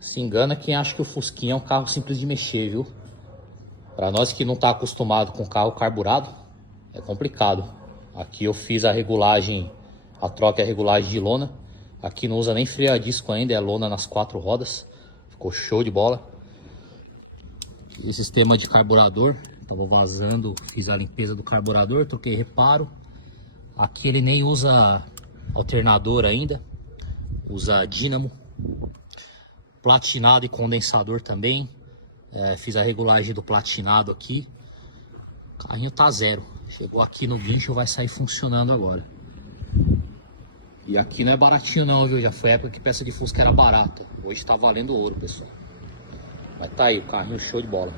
Se engana quem acha que o Fusquinha é um carro simples de mexer, viu? Para nós que não tá acostumado com carro carburado, é complicado. Aqui eu fiz a regulagem, a troca e a regulagem de lona. Aqui não usa nem freio a disco ainda, é lona nas 4 rodas. Ficou show de bola. E sistema de carburador, tava vazando, fiz a limpeza do carburador, troquei reparo. Aqui ele nem usa alternador ainda, usa dínamo. Platinado e condensador também. Fiz a regulagem do platinado aqui. O carrinho tá zero. Chegou aqui no guincho, vai sair funcionando agora. E aqui não é baratinho não, viu? Já foi época que peça de Fusca era barata. Hoje tá valendo ouro, pessoal. Mas tá aí, o carrinho show de bola.